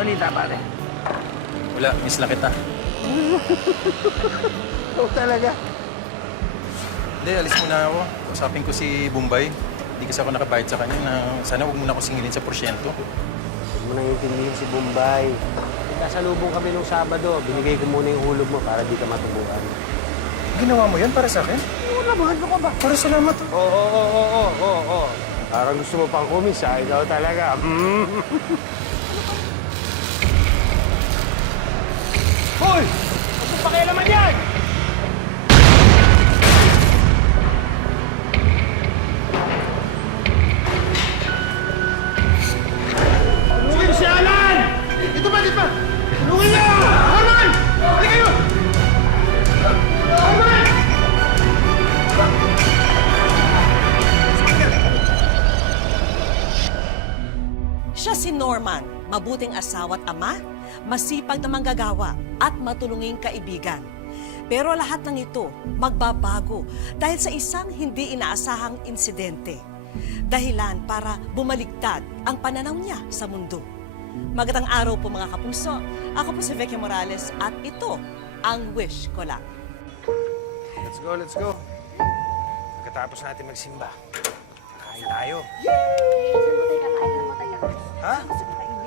balita, pare? Wala, miss lang kita. Oo talaga. Hindi, alis muna ako. Usapin ko si Bombay. Hindi kasi ako nakabayad sa kanya na sana huwag mo na ako singilin sa porsyento. Huwag mo nang intindihin si Bombay. Kasalubong kami nung Sabado. Binigay ko muna yung hulog mo para di ka matubuan. Ginawa mo yan para sa akin? Oo naman, ano ka ba? Para salamat. Oo. Parang gusto mo pang kumisa, ikaw talaga. Hoy! Huwag mo pakialaman yan! Tulungin si Alan! Dito ba? Tulungin niya! Arman! Hindi kayo! Arman! Siya si Norman, mabuting asawa at ama, masipag na manggagawa at matulunging kaibigan. Pero lahat ng ito magbabago dahil sa isang hindi inaasahang insidente. Dahilan para bumaligtad ang pananaw niya sa mundo. Magandang araw po mga kapuso. Ako po si Vicky Morales at ito ang Wish Ko Lang. Let's go. Pagkatapos natin magsimba, kain tayo. Ha?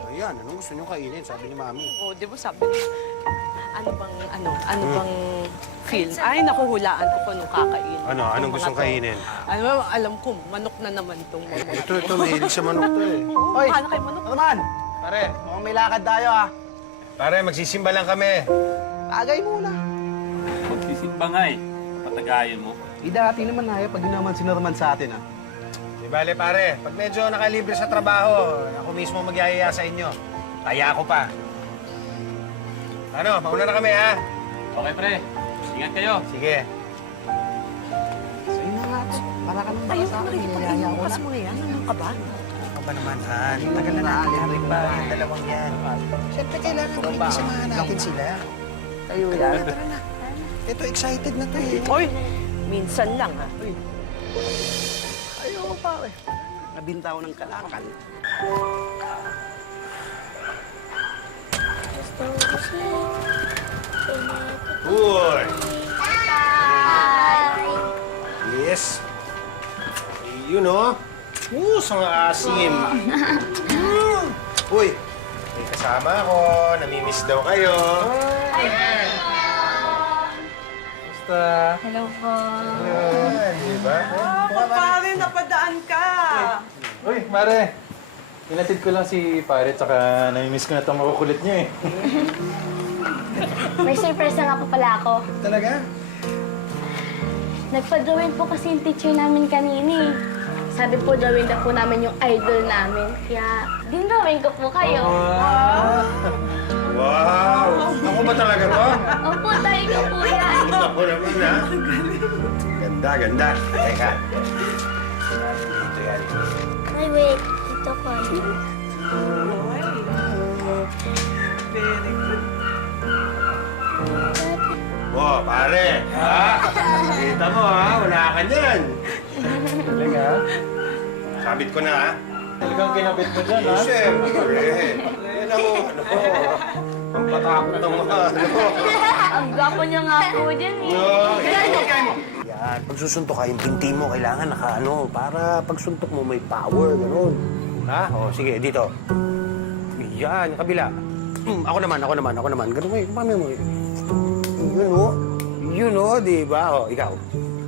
Ayan, anong gusto nyo kainin? Sabi ni Mami. Oo, di ba sabi niya, ano bang feel? Ay, nakuhulaan ko pa nung kakain. Anong gustong kainin? Alam ko, manok na naman itong mga. Ito, mahilig sa manok to eh. Oy! Paano kayo manok? Ano man? Pare, mukhang may lakad tayo ah. Pare, magsisimba lang kami. Tagay muna. Magsisimba nga eh. Patagayan mo. Dati naman na pag naman sinarman sa atin ah. Di bale, pare, pag medyo nakalibre sa trabaho, ako mismo magyayaya sa inyo. Kaya ako pa. Ano, mauna na kami ha? Okay, pre. Ingat kayo. Sige. So yun na nga. Para ka nang baka sa akin. Niyayaya ko na. Bukas mo na yan, ano ka ba? Ano ba naman, Han? Tagal na natin pa yung dalawang yan. Siyempre, kailangan pagsamahan natin sila. Tayo Tara na. Ito, excited na to eh. Oy! Minsan lang ha. Ayoko pare. Nabintaw ng kalakal. Uy! Yes. Yun o. Sang asim. Uy, may kasama ako. Namimiss daw kayo. Basta. Hello po. Di ba? Pare, napadaan ka! Uy, Mare. Inatid ko lang si Pare tsaka namimiss ko na itong makukulit niyo eh. May surprise na nga po pala ako. Talaga? Nagpa-drawing po kasi yung teacher namin kanina eh. Sabi po, drawing na po namin yung idol namin. Kaya, din-drawing ko po kayo. Wow! Ako ba talaga to? Opo, tayo ko po yan. Ako naman ha. Ganda. Teka. Dito yan. Ay, wait. Ito ko. Wow, pare. Ha? Kita mo ha, wala ka niyan. Talaga? Sabit ko na ha. Talagang kinabit mo dyan, ha? Siyempre. Yan ako, ano po. Ang patakot ng mga ano. Ang gapo niya nga po dyan eh. Yan, pag susuntok ka, yung binti mo kailangan nakaano para pag suntok mo may power, gano'n. Ha? O, sige, dito. Yan, kabila. Ako naman. Ganun mo, mami mo. Yun o, di ba? O, ikaw.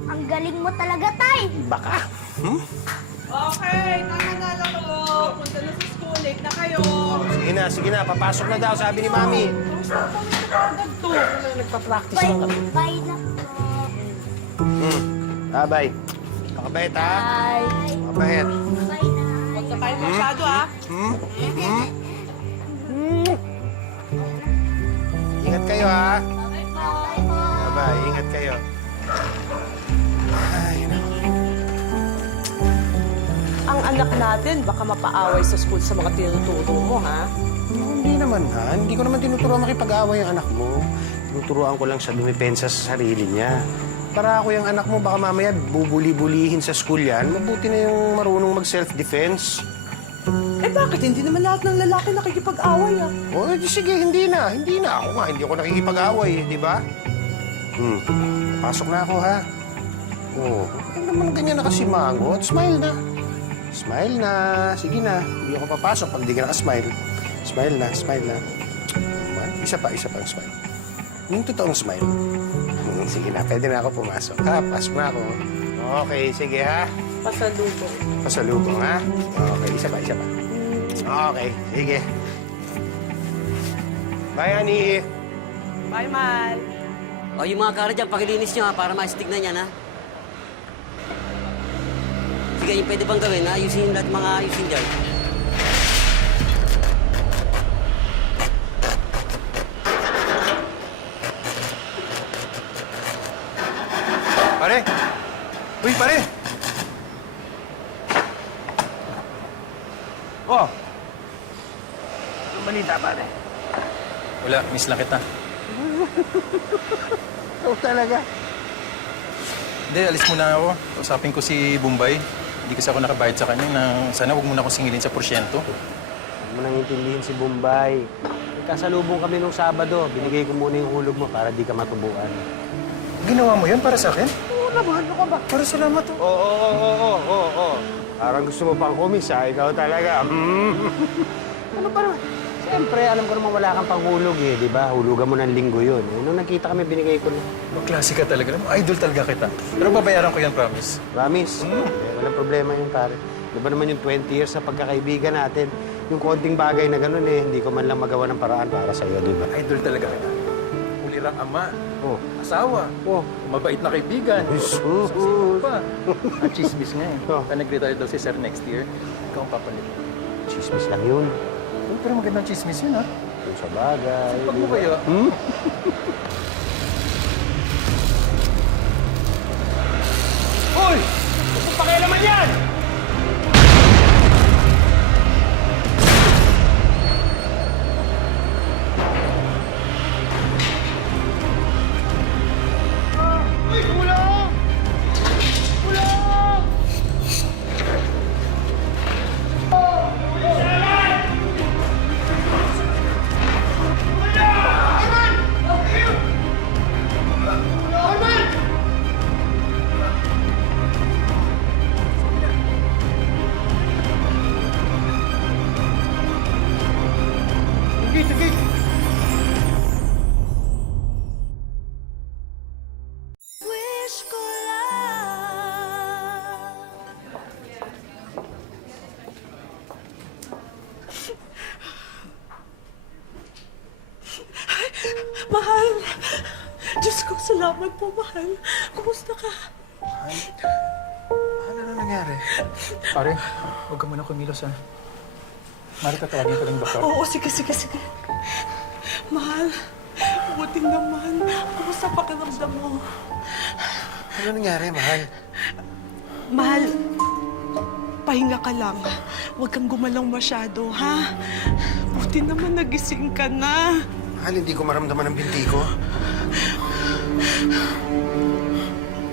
Ang galing mo talaga, Tay. Baka. Okay, nakanala ko. Punta na sa school, late na kayo. Sige na, papasok na daw, sabi ni Mami. Nagpa-practice Bye, lang kami. bye na po. Bye-bye. Makabait, ha? Bye. Makabait. Bye na. Huwag na tayo masyado ha. Ingat kayo, ha? Bye po. Bye-bye, ingat kayo. Ay, naku. Ang anak natin, baka mapaaway sa school sa mga tinuturo mo, ha? Hindi naman, ha? Hindi ko naman tinuturuan makipag-away ang anak mo. Tinuturuan ko lang siya dumipensa sa sarili niya. Para ako yung anak mo, baka mamaya bubuli-bulihin sa school yan. Mabuti na yung marunong mag-self-defense. Eh, bakit? Hindi naman lahat ng lalaki nakikipag-away, ah. O, sige, hindi na. Hindi na. Ako nga, hindi ako nakikipag-away, di ba? Pasok na ako, ha? Oo. Ano naman ganyan na kasi, Mango? At smile na. Smile na. Sige na. Hindi ako papasok pag di ka nakasmile. Smile na, smile na. Isa pa ang smile. Yung totoong smile. Sige na, pwede na ako pumasok. Ha, pasok na ako. Okay, sige ha. Pasalubong. Pasalubong ha. Okay, isa pa. Okay, sige. Bye, Annie. Bye, Mal. O, yung mga kara dyan, pakilinis nyo ha, para maistignan yan ha. Sige, yung pwede bang gawin ha? Ayusin yung lahat mga ayusin dyan. Pare! Uy, pare! Oh! Ang balita, pare. Wala, miss lang kita. Ikaw talaga. Hindi, alis muna ako. Usapin ko si Bombay. Hindi kasi ako nakabayad sa kanya na sana huwag muna akong singilin sa porsyento. Huwag mo nang intindihin si Bombay. Nagkasalubong kami nung Sabado. Binigay ko muna yung hulog mo para di ka matubuan. Ginawa mo yun para sa akin? Oo naman, ano ka ba? Para salamat oh. Oo. Parang gusto mo pang kumis, ha? Ikaw talaga. Ano ba naman? Siyempre, alam ko naman wala kang panghulog eh, di ba? Hulugan mo ng linggo yun. Eh, nung nakita kami, binigay ko na. Klase ka talaga. Idol talaga kita. Pero babayaran ko yan, promise. Promise? Eh, walang problema yung pare. Di ba naman yung 20 years sa pagkakaibigan natin? Yung konting bagay na ganun eh, hindi ko man lang magawa ng paraan para sa'yo, di ba? Idol talaga kita. Ulirang ama, Oh. asawa, mabait na kaibigan. Jesus. Sino pa? Ang chismis nga eh. Oh. Pag nag-retire daw si Sir next year, ikaw ang papalit. Chismis lang yun. Pero magandang chismis yun, ha? Yung sa bagay. Pag mo kaya? Hoy! Ano pa kaya naman yan? Wish ko lang. Mahal. Diyos ko, salamat po, mahal. Kumusta ka? Ano nangyari? Pare, huwag ka muna kumilos, ha? Mari tatawagin ko lang yung doktor. Oo, sige. Mahal, buti naman. Kumusta pakiramdam mo? Ano nangyari, mahal? Mahal, pahinga ka lang. Huwag kang gumalaw masyado, ha? Buti naman nagising ka na. Mahal, hindi ko maramdaman ang binti ko.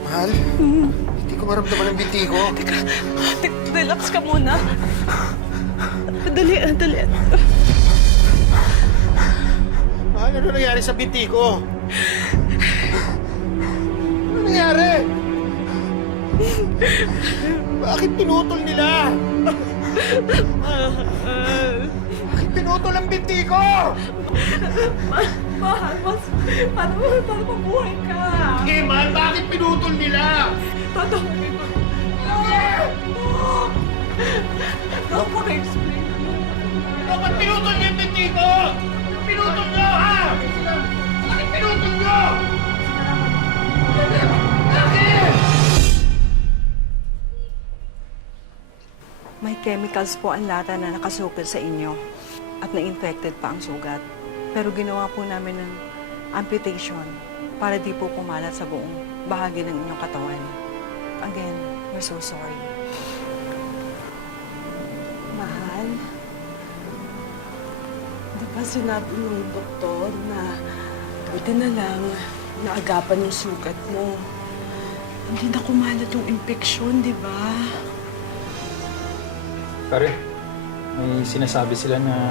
Mahal, hindi ko maramdaman ang binti ko. Teka, relax ka muna. Dali. Mahal, ano nangyari sa binti ko? Ano nangyari? Bakit pinutol nila? Bakit pinutol ang binti ko? Mahal, para mabuhay ka. Sige, mahal, bakit pinutol nila? Tatawagin ko. Napaka-explain. Bakit pinutol niyo yung binti ko? Pinutol niyo, ha? Bakit pinutol niyo? Bakit? May chemicals po ang lata na nakasukil sa inyo at na-infected pa ang sugat. Pero ginawa po namin ng amputation para di po pumalat sa buong bahagi ng inyong katawan. Again, we're so sorry. Mahal, di ba sinabi ng doktor na buti na lang naagapan yung sugat mo. Hindi na kumalat yung infeksyon, di ba? Pare, May sinasabi sila na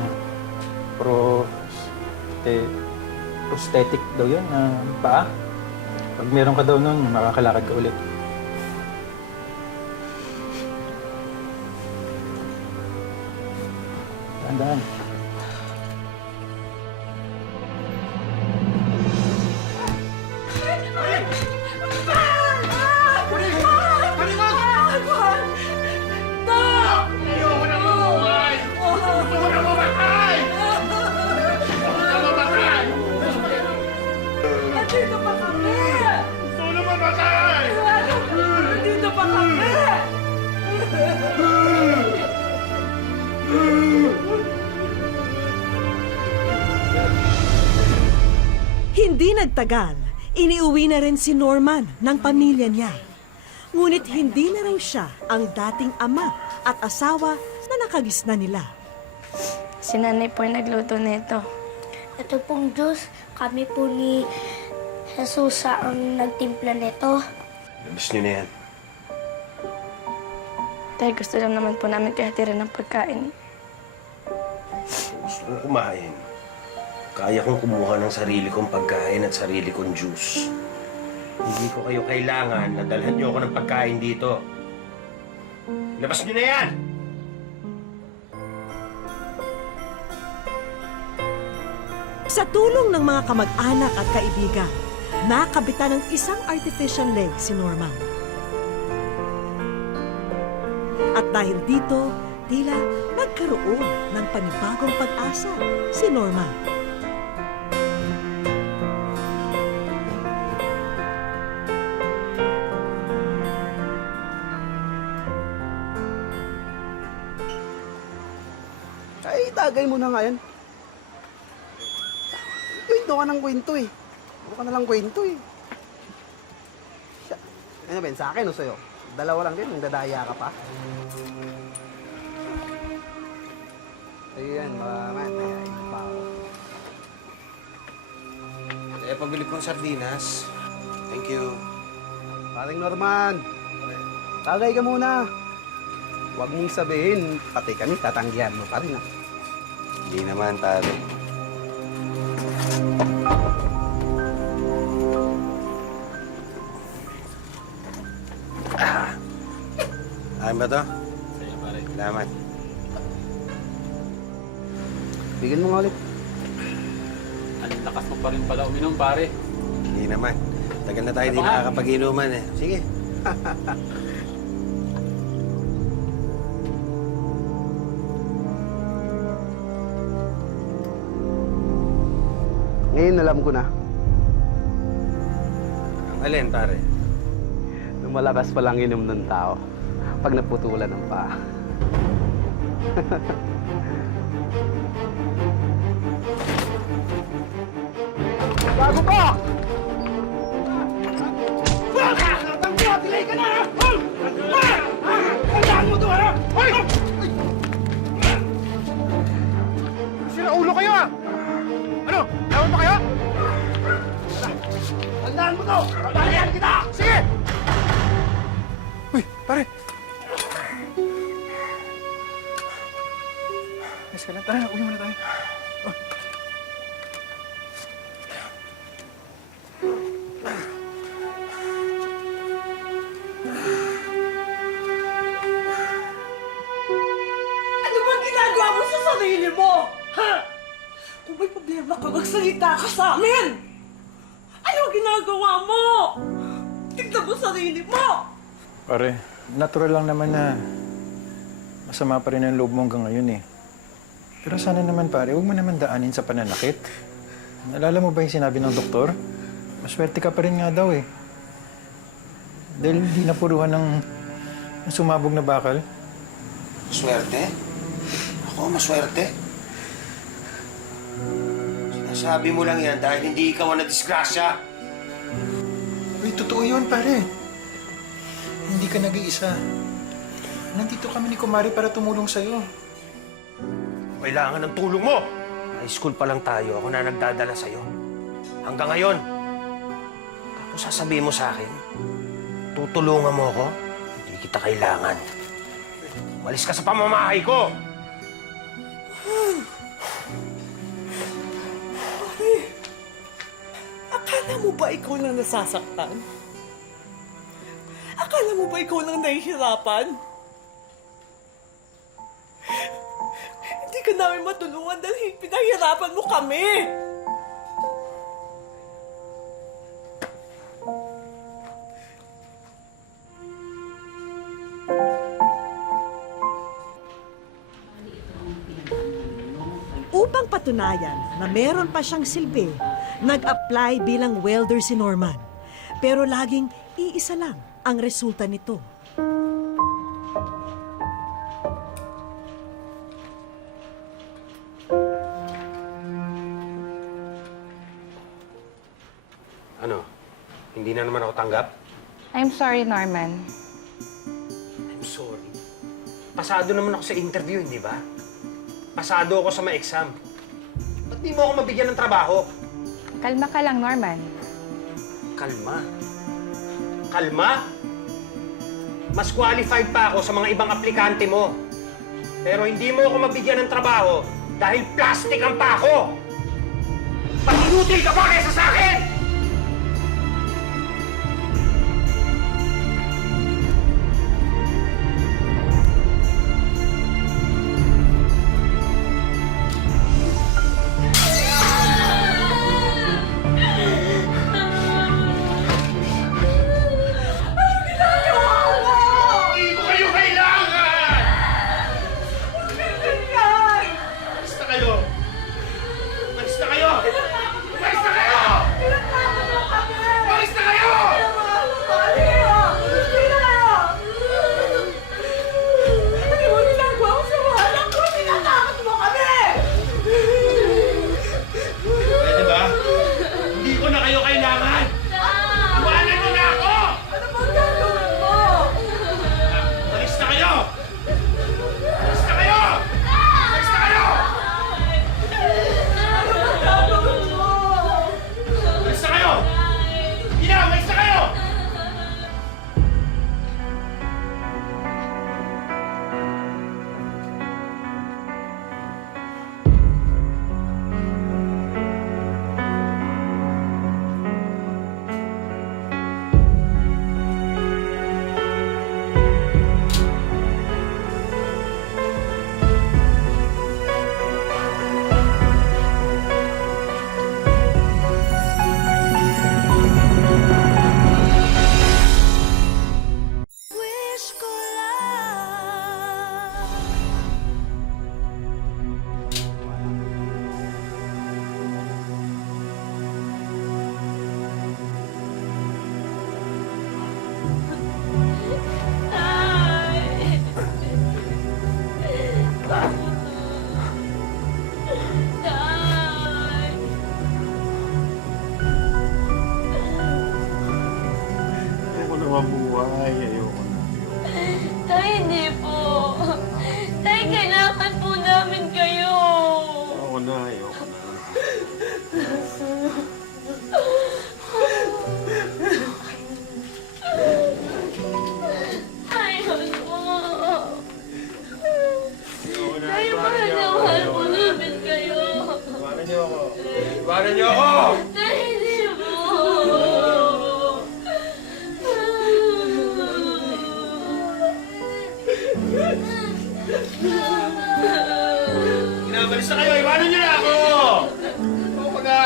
prosthetic daw yun, na paa. Pag meron ka daw nun, makakalakad ka ulit. Tandaan. Nandito pa kami! Gusto na mamatay! Nandito pa kami! Hindi nagtagal, iniuwi na rin si Norman ng pamilya niya. Ngunit hindi na raw siya ang dating ama at asawa na nakagisna nila. Si nanay po yung nagluto nito. Ito pong juice, kami po ni Jesus ang nagtimpla nito. Labas nyo na yan. Dahil gusto lang naman po namin kahatiran ng pagkain. Gusto kong kumain. Kaya kong kumuha ng sarili kong pagkain at sarili kong juice. Hindi ko kayo kailangan na dalhan niyo ako ng pagkain dito. Labas niyo na yan! Sa tulong ng mga kamag-anak at kaibigan, nakabitan ng isang artificial leg si Norman. At dahil dito, tila nagkaroon ng panibagong pag-asa si Norman. Ay, tagay mo na nga yan. Kwento ka ng kwento eh. Ano ka nalang kwento eh. Ano Ben, sa akin o sa'yo? Dalawa lang din, nang dadaya ka pa. Ayan, madayain pa ako. Eh, pabili kong sardinas. Thank you. Paring Norman, tagay ka muna. Huwag mong sabihin, pati kami tatanggihan mo pa rin ah. Hindi naman, pare. Ayan ba to? Sa'yo, pare. Salamat. Bigyan mo nga ulit. Ang lakas mo pa rin pala uminom, pare. Hindi naman. Tagal na tayo di nakakapag-inuman eh. Sige. Ngayon alam ko na, Ang alin, pare? nung malakas palang inom ng tao, pag naputulan ng paa. Bago pa! Delay ka na! Tandaan mo to, ha? Sira ulo kayo, ha? Ano? Ewan ba kayo? Tandaan mo to! Tandaan kita! Sige! Uy, pare! Yes, ka lang. Tara, uwi muna tayo. Oh. Ano bang ginagawa mo sa sarili mo? Ha? Kung may problema ka, magsalita ka sa amin! Ano ang ginagawa mo? Tignan mo sarili mo! Pare, natural lang naman na masama pa rin ang loob mo hanggang ngayon eh. Pero sana naman pare, huwag mo naman daanin sa pananakit. Nalala mo ba yung sinabi ng doktor? Maswerte ka pa rin nga daw eh. Dahil hindi napuruhan ng sumabog na bakal. Maswerte? Ako, maswerte? Sinasabi mo lang yan dahil hindi ikaw ang nadisgrasya. Uy, totoo yun pare. Hindi ka nag-iisa. Nandito kami ni Kumari para tumulong sa'yo. Kailangan ng tulong mo! High school pa lang tayo, ako na nagdadala sa'yo. Hanggang ngayon. Tapos sasabihin mo sa akin, tutulungan mo ako? Hindi kita kailangan. Umalis ka sa pamamahay ko! mo ba ikaw lang nasasaktan? Akala mo ba ikaw lang nahihirapan? Hindi ka namin matulungan dahil pinahirapan mo kami! Upang patunayan na meron pa siyang silbi, nag-apply bilang welder si Norman. Pero laging iisa lang ang resulta nito. Ano? Hindi na naman ako tanggap? I'm sorry, Norman. I'm sorry. Pasado naman ako sa interview, hindi ba? Pasado ako sa mga exam. Ba't di mo ako mabigyan ng trabaho? Kalma ka lang, Norman. Kalma? Kalma? Mas qualified pa ako sa mga ibang aplikante mo. Pero hindi mo ako mabigyan ng trabaho dahil plastic ang pako! Pag-inutil ka pa kaysa sa akin! Mabuhay, ayoko na. Tay, hindi po. Tay, kailangan po namin kayo. Ayoko na, ayoko na. Ayun po. Tay, mahal po namin kayo. Iwanan niyo ako. Iwanan niyo ako! Tay, hindi po. Kinamalis na kayo! Iwanan niyo na ako! Ayoko na!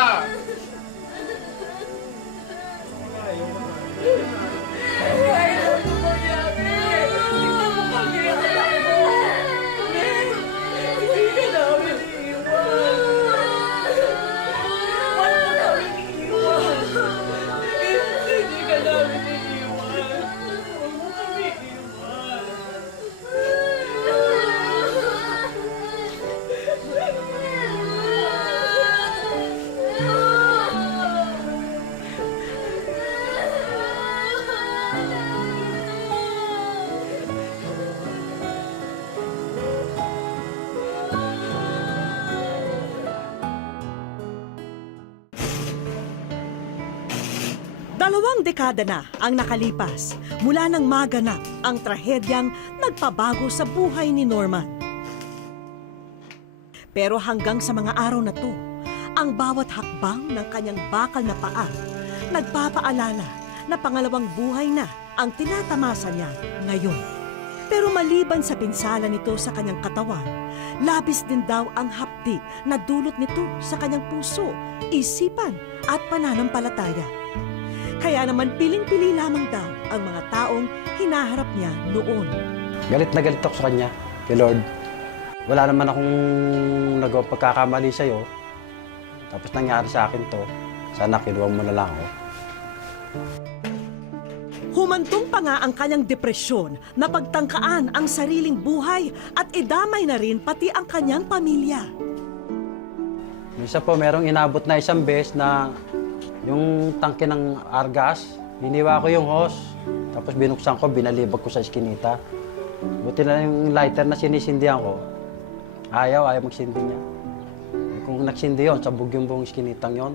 Dalawang dekada na ang nakalipas mula nang maganap ang trahedyang nagpabago sa buhay ni Norman. Pero hanggang sa mga araw na to, ang bawat hakbang ng kanyang bakal na paa nagpapaalala na pangalawang buhay na ang tinatamasa niya ngayon. Pero maliban sa pinsala nito sa kanyang katawan, labis din daw ang hapdi na dulot nito sa kanyang puso, isipan at pananampalataya. Kaya naman piling-pili lamang daw ang mga taong hinaharap niya noon. Galit na galit ako sa kanya, kay Lord. Wala naman akong nagawang pagkakamali sa'yo. Tapos nangyari sa akin to. Sana kinuha mo na lang ako. Humantong pa nga ang kanyang depresyon na pagtangkaan ang sariling buhay at idamay na rin pati ang kanyang pamilya. Minsan po, merong inabot na isang beses na yung tangke ng argas, biniwa ko yung hose. Tapos binuksan ko, binalibag ko sa iskinita. Buti na yung lighter na sinisindihan ko. Ayaw magsindi niya. Kung nagsindi yun, sabog yung buong iskinitang yun.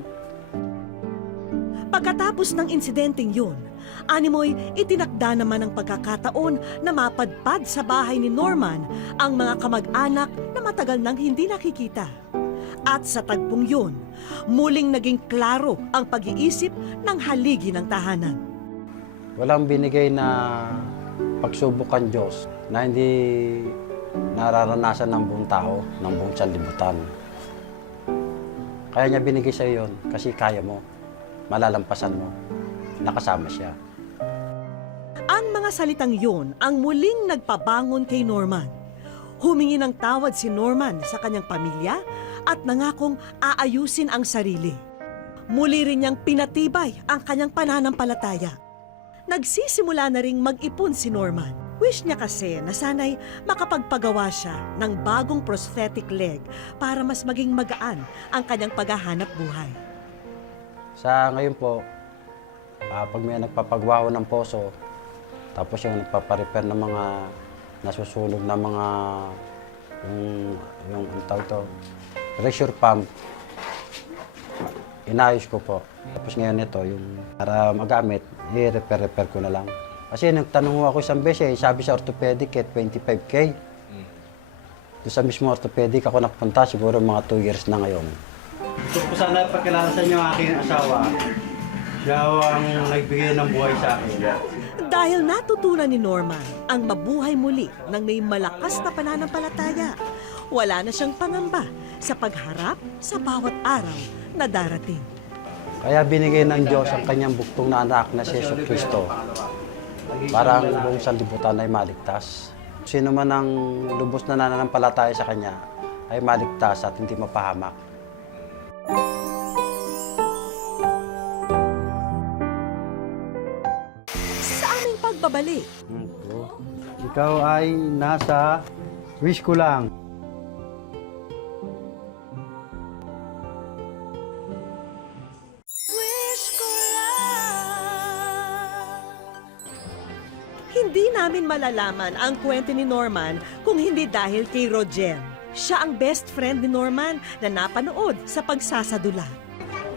Pagkatapos ng insidenteng yun, animoy itinakda naman ang pagkakataon na mapadpad sa bahay ni Norman ang mga kamag-anak na matagal nang hindi nakikita. At sa tagpong yun, muling naging klaro ang pag-iisip ng haligi ng tahanan. Walang binigay na pagsubok ang Diyos na hindi nararanasan ng buong tao, ng buong sanlibutan. Kaya niya binigay sa yun kasi kaya mo, malalampasan mo, nakasama siya. Ang mga salitang yun ang muling nagpabangon kay Norman. Humingi ng tawad si Norman sa kanyang pamilya at nangakong aayusin ang sarili. Muli rin niyang pinatibay ang kanyang pananampalataya. Nagsisimula na ring mag-ipon si Norman. Wish niya kasi na sana'y makapagpagawa siya ng bagong prosthetic leg para mas maging magaan ang kanyang paghahanap buhay. Sa ngayon po, pag may nagpapagwaho ng poso, tapos yung nagpaparepair ng mga nasusunog na mga yung tawag to, pressure pump, inayos ko po. Tapos ngayon ito, yung para magamit, i-repair ko na lang. Kasi nagtanong ako isang beses, sabi sa orthopedic, 25K. Doon sa mismo orthopedic ako napunta, siguro mga 2 years na ngayon. Gusto ko sana pagkilala sa inyo ang aking asawa. Siya ang nagbigay ng buhay sa akin. Dahil natutunan ni Norman ang mabuhay muli ng may malakas na pananampalataya, wala na siyang pangamba sa pagharap sa bawat araw na darating. Kaya binigay ng Diyos ang kanyang buktong na anak na si Jesucristo para ang buong sanlibutan ay maligtas. Sino man ang lubos na nananampalataya sa kanya ay maligtas at hindi mapahamak. Sa aming pagbabalik, Ikaw ay nasa wish ko lang. hindi namin malalaman ang kwento ni Norman kung hindi dahil kay Rogel. Siya ang best friend ni Norman na napanood sa pagsasadula.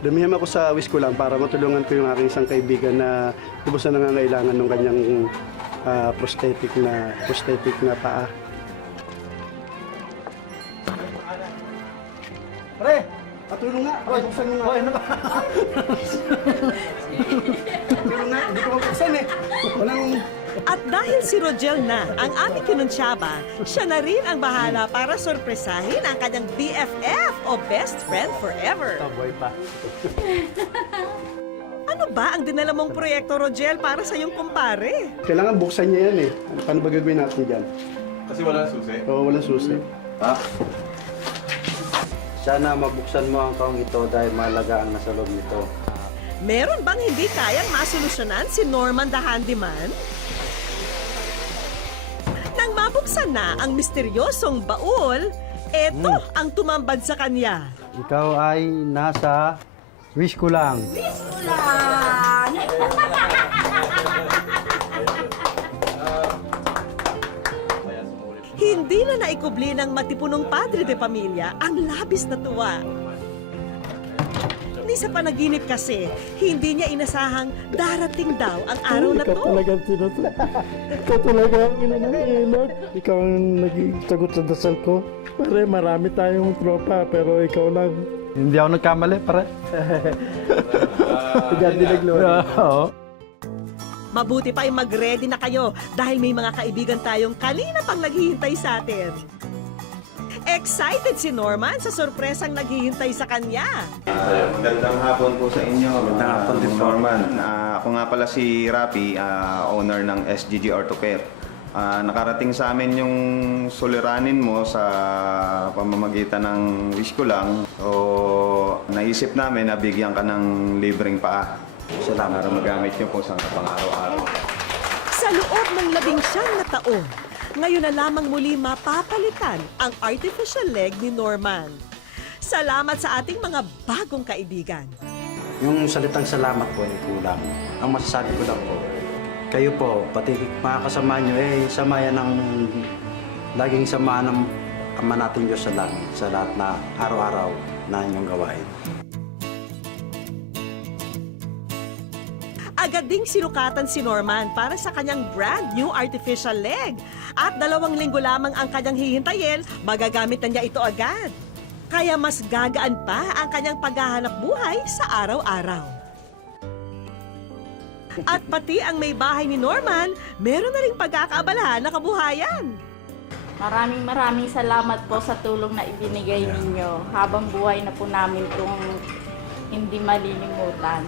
Dumihim ako sa wish ko lang para matulungan ko yung aking isang kaibigan na lubos na nangangailangan ng kanyang prosthetic na paa. Pre, patulong nga. Pre, buksan mo nga. Ano ba? Patulong nga, hindi ko mabuksan eh. Walang... At dahil si Rogel na ang aming kinunsyaba, siya na rin ang bahala para sorpresahin ang kanyang BFF o best friend forever. Taboy pa. Ano ba ang dinala mong proyekto, Rogel, para sa iyong kumpare? Kailangan buksan niya yan eh. Paano ba gagawin natin dyan? Kasi walang susi. Oo, walang susi. Sana mabuksan mo ang kaong ito dahil mahalaga ang nasa loob nito. Meron bang hindi kayang masolusyonan si Norman the Handyman? Nang mabuksan na ang misteryosong baul, eto ang tumambad sa kanya. Ikaw ay nasa wish ko lang. Hindi na naikubli ng matipunong padre de pamilya ang labis na tuwa. Ni sa panaginip kasi, hindi niya inasahang darating daw ang araw na to. Ikaw talaga ang ina ng ilog. Ikaw ang naging sagot sa dasal ko. Pare, marami tayong tropa, pero ikaw lang. Hindi ako nagkamali, pare. God be the glory. Oo. Mabuti pa ay mag-ready na kayo dahil may mga kaibigan tayong kanina pang naghihintay sa atin. Excited si Norman sa sorpresang naghihintay sa kanya. Magandang hapon po sa inyo. Magandang hapon din, Norman. Ako nga pala si Rapi, owner ng SGG Orthocare. Nakarating sa amin yung suliranin mo sa pamamagitan ng wish ko lang. So, naisip namin na bigyan ka ng libreng paa. Salamat. Para magamit nyo po sa pang-araw-araw. Sa loob ng 19 na taon, ngayon na lamang muli mapapalitan ang artificial leg ni Norman. Salamat sa ating mga bagong kaibigan. Yung salitang salamat po ay kulang. Ang masasabi ko lang po, kayo po, pati mga kasama nyo, samayan ng laging samahan ng Ama natin Diyos sa langit sa lahat na araw-araw na inyong gawain. Agad ding sinukatan si Norman para sa kanyang brand new artificial leg. At 2 linggo lamang ang kanyang hihintayin, magagamit na niya ito agad. Kaya mas gagaan pa ang kanyang paghahanap buhay sa araw-araw. At pati ang may bahay ni Norman, meron na ring pagkakaabalahan na kabuhayan. Maraming salamat po sa tulong na ibinigay ninyo. Habang buhay na po namin itong hindi malilimutan.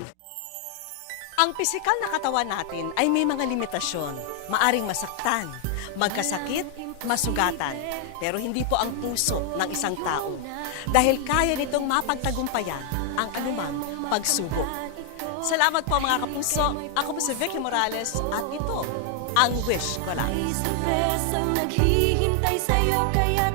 Ang pisikal na katawan natin ay may mga limitasyon. Maaring masaktan, magkasakit, masugatan. Pero hindi po ang puso ng isang tao. Dahil kaya nitong mapagtagumpayan ang anumang pagsubok. Salamat po mga kapuso. Ako po si Vicky Morales at ito ang Wish Ko Lang. May sorpresang naghihintay sa'yo kaya't